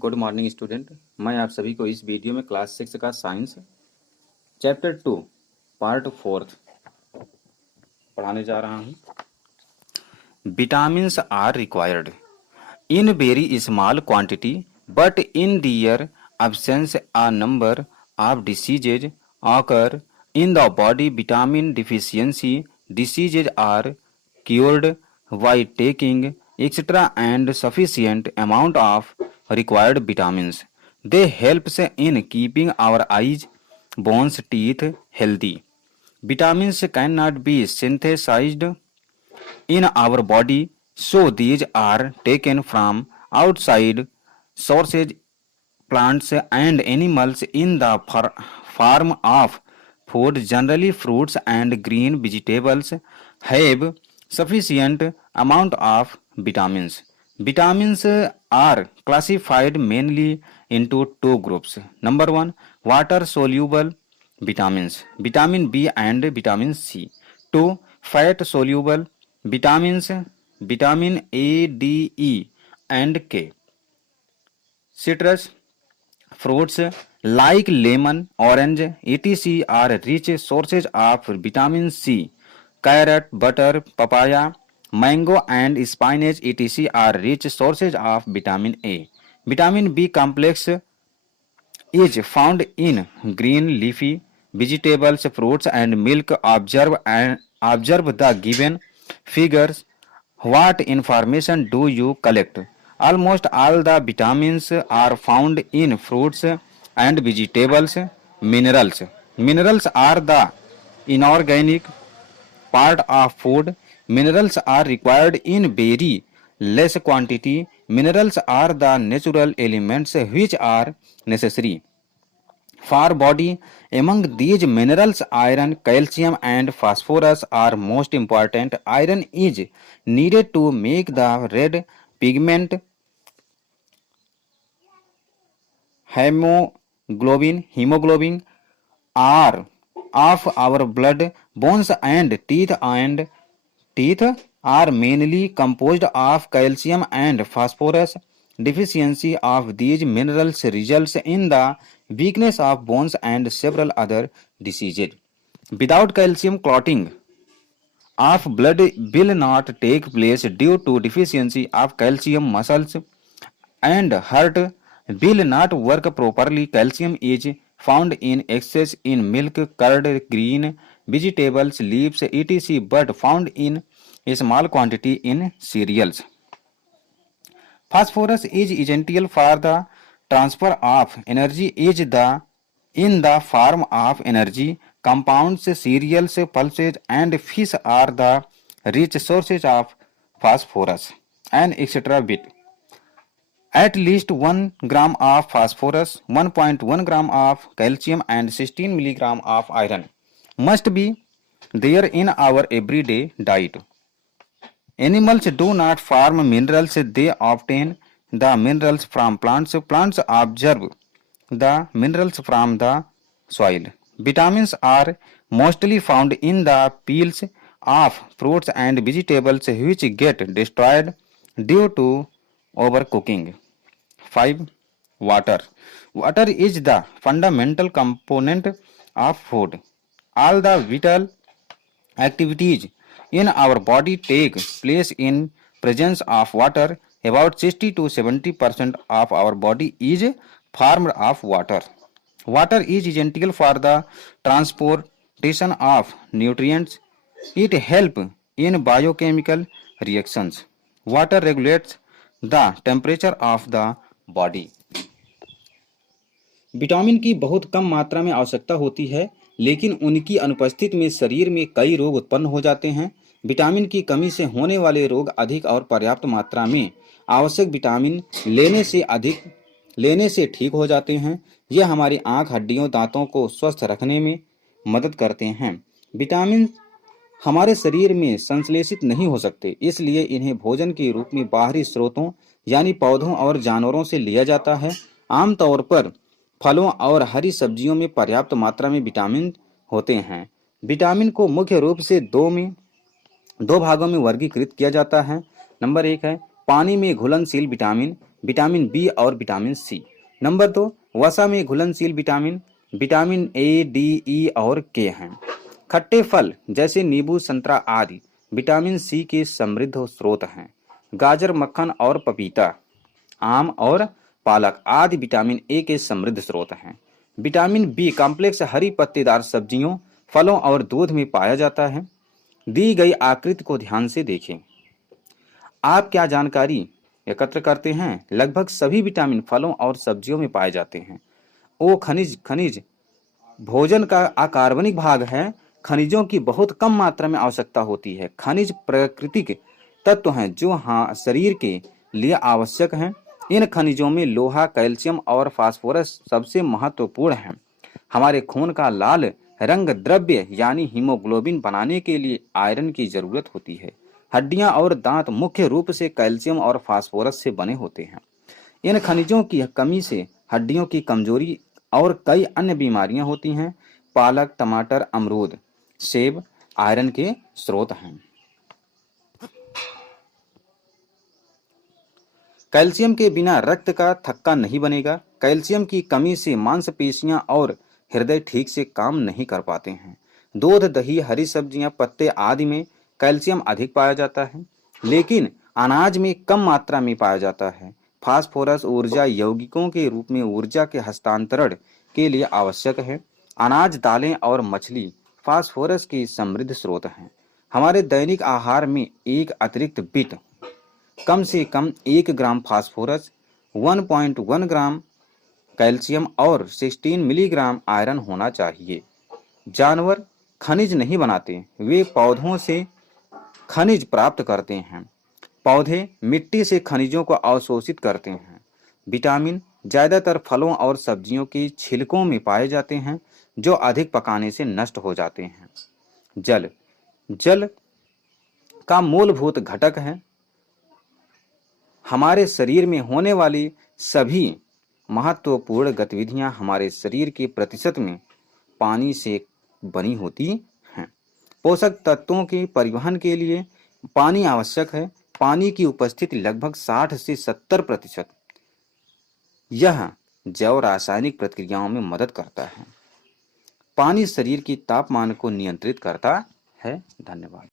Good morning student. मैं आप सभी को इस वीडियो में क्लास 6 का साइंस चैप्टर 2 पार्ट 4 पढ़ाने जा रहा हूँ। Vitamins are required in very small quantity, but in their absence a number of diseases occur in the body. Vitamin deficiency diseases are cured by taking extra and sufficient amount of required vitamins. They helps in keeping our eyes, bones, teeth healthy. Vitamins cannot be synthesized in our body, so these are taken from outside sources, plants and animals in the form of food. Generally, fruits and green vegetables have sufficient amount of vitamins. Vitamins are classified mainly into two groups. Number one, water soluble vitamins, vitamin B and vitamin C. Two, fat soluble vitamins, vitamin A, D, E and K. Citrus fruits like lemon, orange, etc. are rich sources of vitamin C. Carrot, butter, papaya, mango and spinach, etc. are rich sources of vitamin A. Vitamin B complex is found in green leafy vegetables, fruits and milk. Observe the given figures. What information do you collect? Almost all the vitamins are found in fruits and vegetables. Minerals are the inorganic part of food. Minerals are required in very less quantity. Minerals are the natural elements which are necessary for body. Among these minerals, iron, calcium and phosphorus are most important. Iron is needed to make the red pigment hemoglobin are of our blood. Bones and teeth are mainly composed of calcium and phosphorus. Deficiency of these minerals results in the weakness of bones and several other diseases. Without calcium, clotting of blood will not take place. Due to deficiency of calcium, muscles and heart will not work properly. Calcium is found in excess in milk, curd, green vegetables, leaves, etc., but found in a small quantity in cereals. Phosphorus is essential for the transfer of energy. Is the in the form of energy compounds. Cereals, pulses and fish are the rich sources of phosphorus and etc. bit. At least 1 gram of phosphorus, 1.1 gram of calcium and 16 milligram of iron must be there in our everyday diet. Animals do not form minerals, they obtain the minerals from plants. Plants absorb the minerals from the soil. Vitamins are mostly found in the peels of fruits and vegetables which get destroyed due to overcooking. 5. Water. Water is the fundamental component of food. All the vital activities in our body take place in presence of water. About 60 to 70% of our body is formed of water. Water is essential for the transportation of nutrients. It helps in biochemical reactions. Water regulates the temperature of the body. Vitamin की बहुत कम मात्रा में आवश्यकता होती है, लेकिन उनकी अनुपस्थिति में शरीर में कई रोग उत्पन्न हो जाते हैं। विटामिन की कमी से होने वाले रोग अधिक और पर्याप्त मात्रा में आवश्यक विटामिन लेने से ठीक हो जाते हैं। यह हमारी आँख, हड्डियों, दांतों को स्वस्थ रखने में मदद करते हैं। विटामिन हमारे शरीर में संश्लेषित नहीं हो सकते, इसलिए इन्हें भोजन के रूप में बाहरी स्रोतों यानी पौधों और जानवरों से लिया जाता है। आमतौर पर फलों और हरी सब्जियों में पर्याप्त मात्रा में विटामिन होते हैं। विटामिन को मुख्य रूप से दो भागों में वर्गीकृत किया जाता है। नंबर 1 है पानी में घुलनशील विटामिन। विटामिन बी और विटामिन सी। नंबर 2, वसा में घुलनशील विटामिन, विटामिन ए, डी, ई और के हैं। खट्टे फल जैसे नींबू, संतरा आदि विटामिन सी के समृद्ध स्रोत हैं। गाजर, मक्खन और पपीता, आम और पालक आदि विटामिन ए के समृद्ध स्रोत हैं। विटामिन बी कॉम्प्लेक्स हरी पत्तेदार सब्जियों, फलों और दूध में पाया जाता है। दी गई आकृति को ध्यान से देखें। आप क्या जानकारी एकत्र करते हैं? लगभग सभी विटामिन फलों और सब्जियों में पाए जाते हैं। ओ खनिज भोजन का अकार्बनिक भाग है। खनिजों की बहुत कम मात्रा में आवश्यकता होती है। खनिज प्राकृतिक तत्व हैं जो शरीर के लिए आवश्यक हैं। इन खनिजों में लोहा, कैल्शियम और फास्फोरस सबसे महत्वपूर्ण हैं। हमारे खून का लाल रंग द्रव्य यानी हीमोग्लोबिन बनाने के लिए आयरन की जरूरत होती है। हड्डियां और दांत मुख्य रूप से कैल्शियम और फास्फोरस से बने होते हैं। इन खनिजों की कमी से हड्डियों की कमजोरी और कई अन्य बीमारियां होती हैं। पालक, टमाटर, अमरूद, सेब आयरन के स्रोत हैं। कैल्शियम के बिना रक्त का थक्का नहीं बनेगा। कैल्शियम की कमी से मांसपेशियां और हृदय ठीक से काम नहीं कर पाते हैं। दूध, दही, हरी सब्जियां, पत्ते आदि में कैल्शियम अधिक पाया जाता है, लेकिन अनाज में कम मात्रा में पाया जाता है। फास्फोरस ऊर्जा यौगिकों के रूप में ऊर्जा के हस्तांतरण के लिए आवश्यक है। अनाज, दालें और मछली फास्फोरस के समृद्ध स्रोत हैं। हमारे दैनिक आहार में एक अतिरिक्त बिट कम से कम 1 ग्राम फास्फोरस, 1.1 ग्राम कैल्शियम और 16 मिलीग्राम आयरन होना चाहिए। जानवर खनिज नहीं बनाते, वे पौधों से खनिज प्राप्त करते हैं। पौधे मिट्टी से खनिजों को अवशोषित करते हैं। विटामिन ज्यादातर फलों और सब्जियों के छिलकों में पाए जाते हैं जो अधिक पकाने से नष्ट हो जाते हैं। जल का मूलभूत घटक है। हमारे शरीर में होने वाली सभी महत्वपूर्ण गतिविधियां हमारे शरीर के प्रतिशत में पानी से बनी होती हैं। पोषक तत्वों के परिवहन के लिए पानी आवश्यक है। पानी की उपस्थिति लगभग 60 से 70%। यह जैव रासायनिक प्रक्रियाओं में मदद करता है। पानी शरीर की तापमान को नियंत्रित करता है। धन्यवाद।